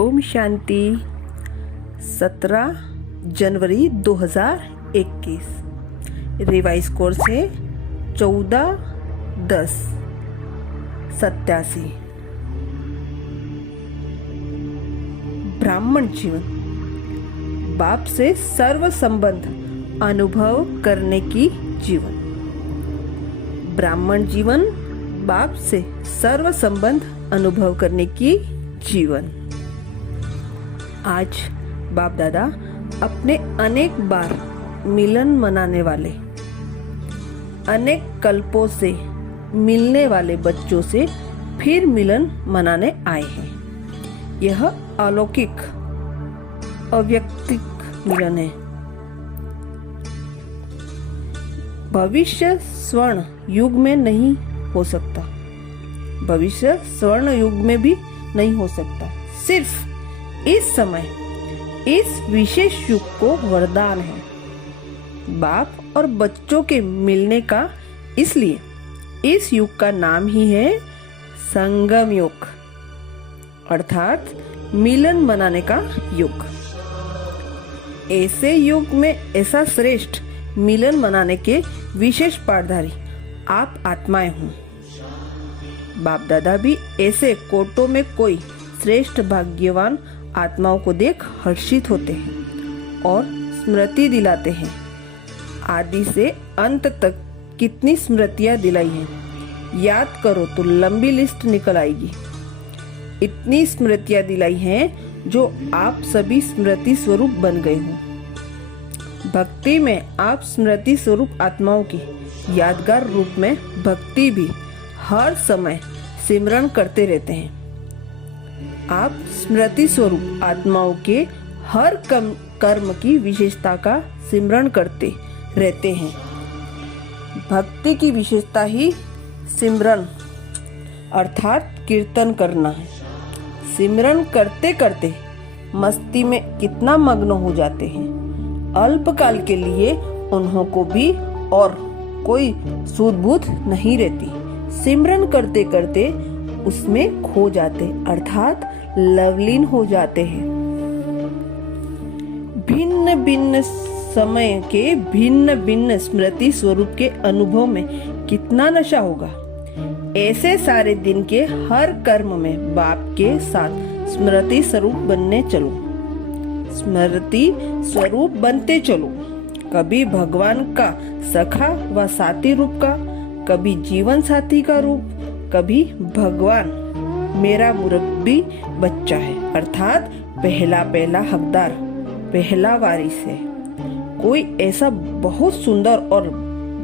ओम शांति। 17 जनवरी 2021। Revise course है 14/10/87। ब्राह्मण जीवन, बाप से सर्व संबंध अनुभव करने की जीवन। ब्राह्मण जीवन, बाप से सर्व संबंध अनुभव करने की जीवन। आज बाप दादा अपने अनेक बार मिलन मनाने वाले, अनेक कल्पों से मिलने वाले बच्चों से फिर मिलन मनाने आए हैं। यह अलौकिक अव्यक्तिक मिलन है। भविष्य स्वर्ण युग में नहीं हो सकता, भविष्य स्वर्ण युग में भी नहीं हो सकता। सिर्फ इस समय, इस विशेष युग को वरदान है बाप और बच्चों के मिलने का। इसलिए इस युग का नाम ही है संगम युग, अर्थात मिलन मनाने का युग। ऐसे युग में ऐसा श्रेष्ठ मिलन मनाने के विशेष पाठधारी आप आत्माएं हो। बाप दादा भी ऐसे कोटों में कोई श्रेष्ठ भाग्यवान आत्माओं को देख हर्षित होते हैं और स्मृति दिलाते हैं। आदि से अंत तक कितनी स्मृतियां दिलाई हैं, याद करो तो लंबी लिस्ट निकल आएगी। इतनी स्मृतियां दिलाई हैं जो आप सभी स्मृति स्वरूप बन गए हो। भक्ति में आप स्मृति स्वरूप आत्माओं की यादगार रूप में भक्ति भी हर समय सिमरन करते रहते हैं। आप स्मृति स्वरूप आत्माओं के हर कर्म की विशेषता का सिमरन करते रहते हैं। भक्ति की विशेषता ही सिमरन अर्थात कीर्तन करना है। सिमरन करते करते मस्ती में कितना मग्न हो जाते हैं। अल्पकाल के लिए उन्हों को भी और कोई सूझ बूझ नहीं रहती। सिमरन करते करते उसमें खो जाते, अर्थात लवलीन हो जाते हैं। भिन्न भिन्न समय के भिन्न भिन्न स्मृति स्वरूप के अनुभव में कितना नशा होगा। ऐसे सारे दिन के हर कर्म में बाप के साथ स्मृति स्वरूप बनने चलो, स्मृति स्वरूप बनते चलो। कभी भगवान का सखा व साथी रूप का, कभी जीवन साथी का रूप, कभी भगवान मेरा मुरब्बी बच्चा है, अर्थात पहला हकदार, पहला वारिस है। कोई ऐसा बहुत सुंदर और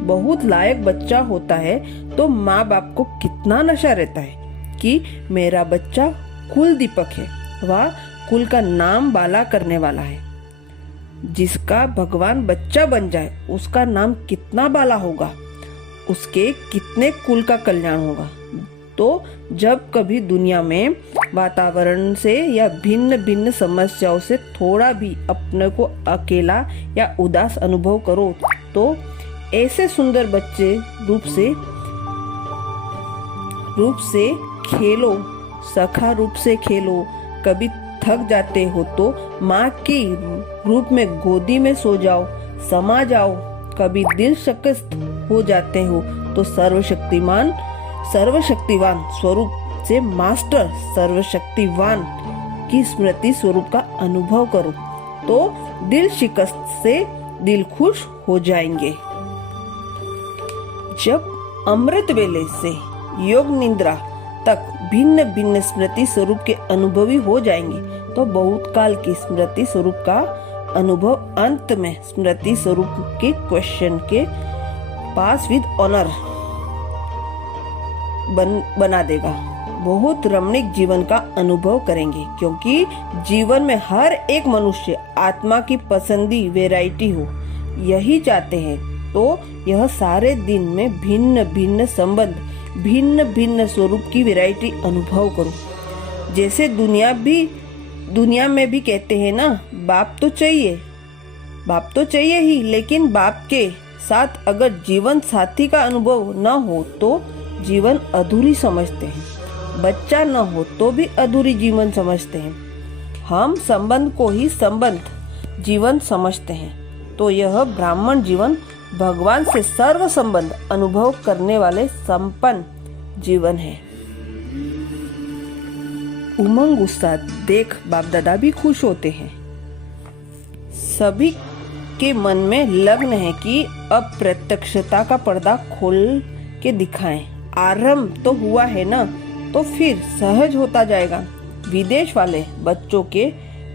बहुत लायक बच्चा होता है तो माँ बाप को कितना नशा रहता है कि मेरा बच्चा कुल दीपक है, वह कुल का नाम बाला करने वाला है। जिसका भगवान बच्चा बन जाए उसका नाम कितना बाला होगा, उसके कितने कुल का कल्याण होगा। तो जब कभी दुनिया में वातावरण से या भिन्न भिन्न समस्याओं से थोड़ा भी अपने को अकेला या उदास अनुभव करो तो ऐसे सुंदर बच्चे रूप से खेलो, सखा रूप से खेलो। कभी थक जाते हो तो माँ की रूप में गोदी में सो जाओ, समा जाओ। कभी दिल शिकस्त हो जाते हो तो सर्वशक्तिवान स्वरूप से मास्टर सर्वशक्तिवान की स्मृति स्वरूप का अनुभव करो तो दिल शिकस्त से दिल खुश हो जाएंगे। जब अमृत वेले से योग निद्रा तक भिन्न भिन्न स्मृति स्वरूप के अनुभवी हो जाएंगे तो बहुत काल की स्मृति स्वरूप का अनुभव अंत में स्मृति स्वरूप के क्वेश्चन के पास विद ऑनर बना देगा। बहुत रमणीक जीवन का अनुभव करेंगे क्योंकि जीवन में हर एक मनुष्य आत्मा की पसंदी वैरायटी हो, यही चाहते हैं। तो यह सारे दिन में भिन्न भिन्न संबंध, भिन्न भिन्न स्वरूप की वैरायटी अनुभव करो। जैसे दुनिया में भी कहते हैं ना, बाप तो चाहिए ही, लेकिन बाप के साथ अगर जीवन साथी का अनुभव न हो तो जीवन अधूरी समझते हैं। बच्चा न हो तो भी अधूरी जीवन समझते हैं। हम संबंध को ही संबंध जीवन समझते हैं, तो यह ब्राह्मण जीवन भगवान से सर्व संबंध अनुभव करने वाले संपन्न जीवन है। उमंग उत्साह देख बाप दादा भी खुश होते हैं। सभी के मन में लग्न है कि अब प्रत्यक्षता का पर्दा खोल के दिखाएं। आरंभ तो हुआ है ना, तो फिर सहज होता जाएगा। विदेश वाले बच्चों के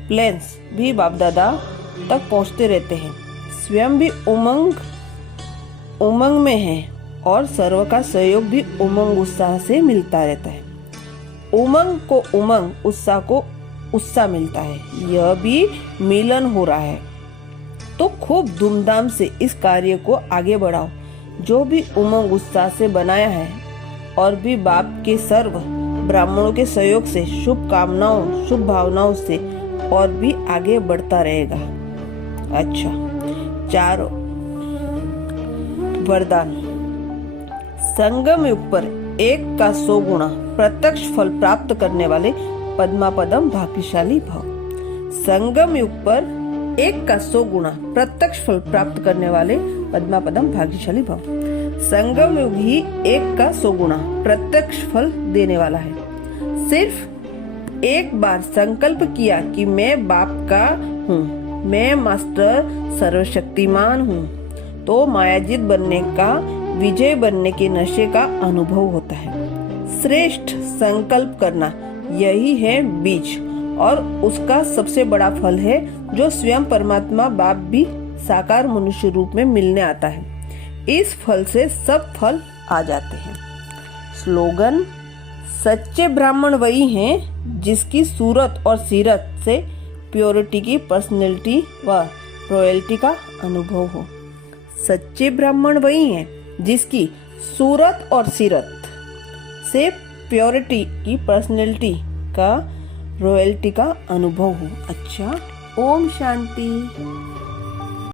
प्लेन्स भी बाप दादा तक पहुंचते रहते हैं। स्वयं भी उमंग में है और सर्व का सहयोग भी उमंग उत्साह से मिलता रहता है। उमंग को उमंग, उत्साह को उत्साह मिलता है। यह भी मिलन हो रहा है, तो खूब धूमधाम से इस कार्य को आगे बढ़ाओ। जो भी उमंग उत्साह से बनाया है और भी बाप के सर्व ब्राह्मणों के सहयोग से, शुभ कामनाओं, शुभ भावनाओं से और भी आगे बढ़ता रहेगा। अच्छा, 4 वरदान। संगम युग पर 1 का 100 गुना प्रत्यक्ष फल प्राप्त करने वाले पद्मापदम भाग्यशाली भव। संगम युग पर 1 का 100 गुना प्रत्यक्ष फल प्राप्त करने वाले पद्मापदम भाग्यशाली भव। संगम युग ही 1 का 100 गुना प्रत्यक्ष फल देने वाला है। सिर्फ एक बार संकल्प किया कि मैं बाप का हूँ, मैं मास्टर सर्वशक्तिमान हूँ, तो मायाजीत बनने का, विजय बनने के नशे का अनुभव होता है। श्रेष्ठ संकल्प करना यही है बीज, और उसका सबसे बड़ा फल है जो स्वयं परमात्मा बाप भी साकार मनुष्य रूप में मिलने आता है। इस फल से सब फल आ जाते हैं। स्लोगन: सच्चे ब्राह्मण वही हैं जिसकी सूरत और सीरत से प्योरिटी की पर्सनैलिटी व रॉयल्टी का अनुभव हो। सच्चे ब्राह्मण वही हैं जिसकी सूरत और सीरत से प्योरिटी की पर्सनैलिटी का, रॉयल्टी का अनुभव हो। अच्छा, ओम शांति।